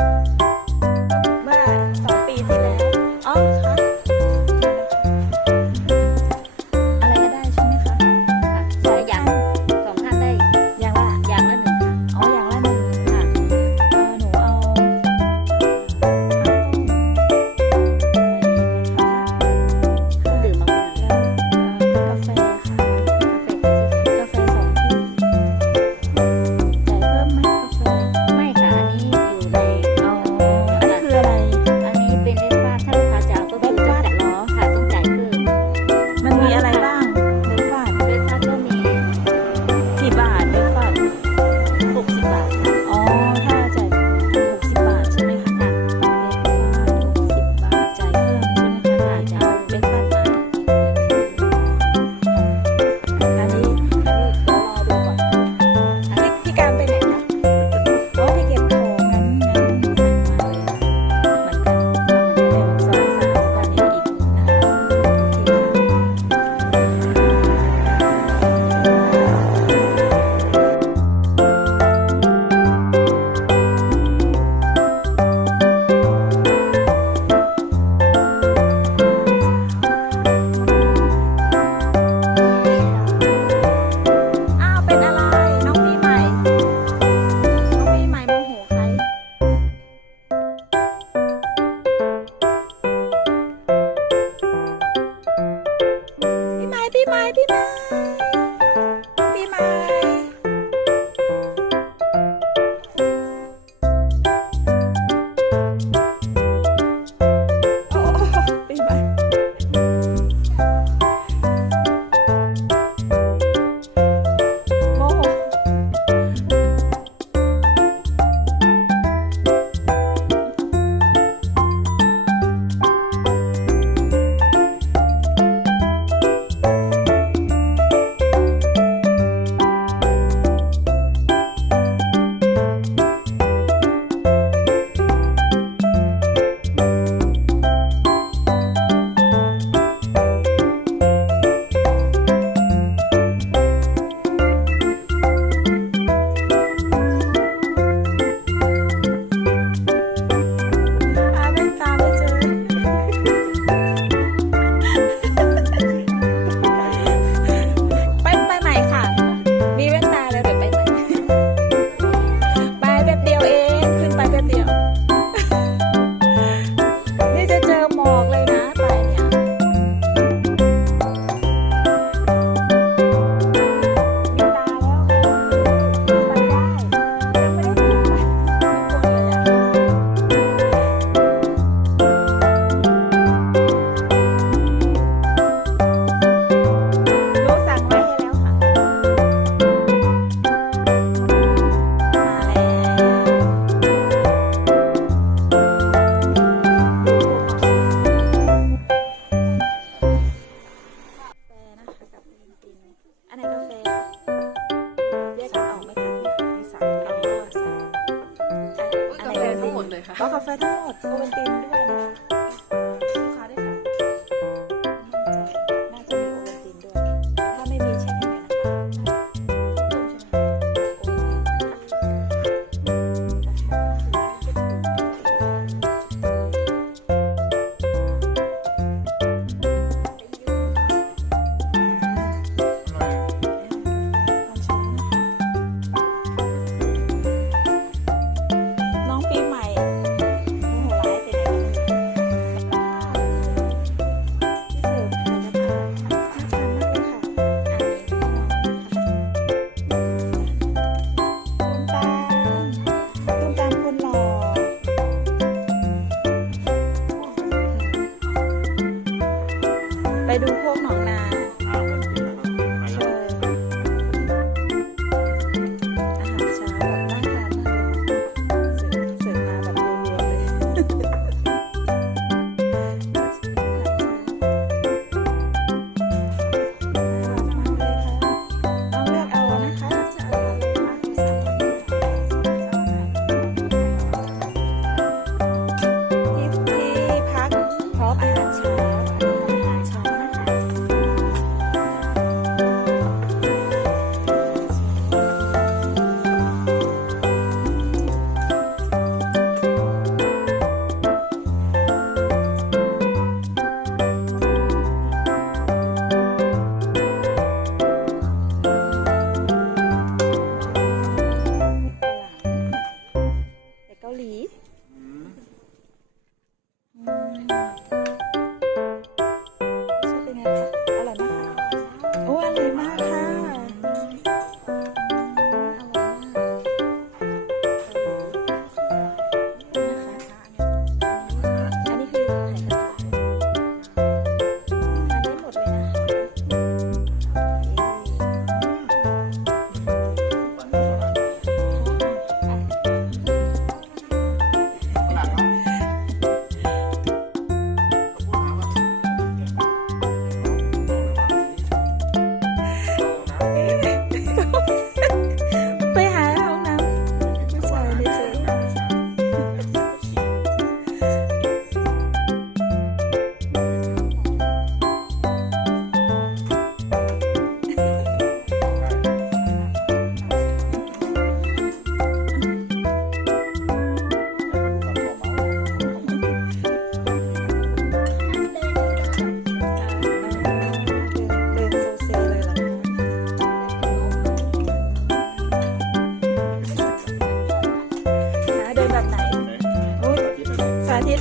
Bye. ดีไห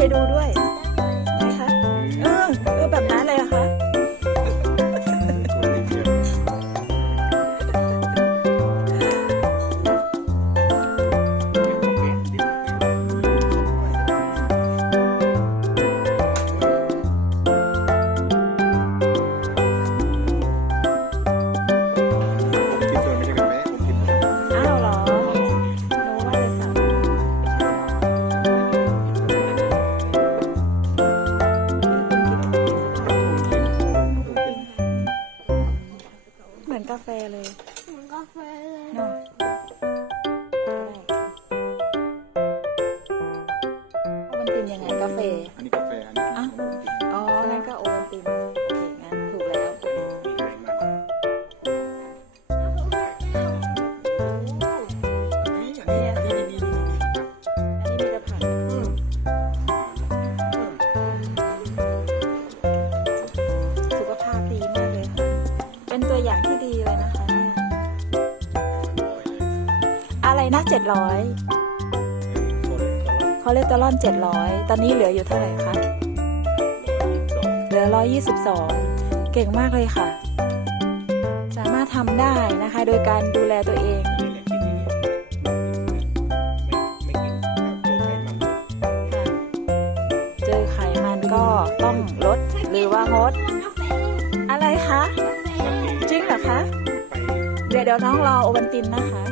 ให้ดูด้วย กาแฟเลยมืนกาแฟเลยเนาะมันเกินยังไงกาแฟ อันนี้กา 700คอเลสเตอรอล700 ตอนนี้เหลืออยู่เท่าไหร่คะ เหลือ 122 เก่งมากเลยค่ะ สามารถทำได้นะคะ โดยการดูแลตัวเองเจอไขมันก็ต้องลดหรือว่างด อะไรคะ จริงเหรอคะ เดี๋ยวเดี๋ยวน้องรอโอวันตินนะคะ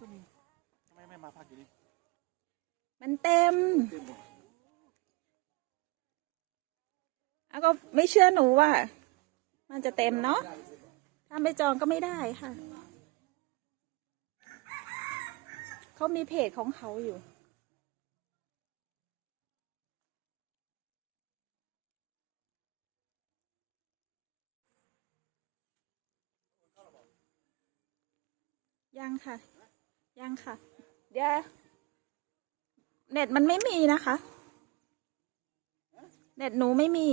ตัวนี้ก็มีทำไมไม่มาพักอยู่นี่มันเต็มเต็มหมดอะก็ไม่เชื่อหนูว่า มันจะเต็มเนาะถ้าไม่จองก็ไม่ได้ค่ะเขามีเพจของเขาอยู่ยังค่ะ ยังค่ะ เดี๋ยวเน็ตมันไม่มีนะคะ เน็ตหนูไม่มี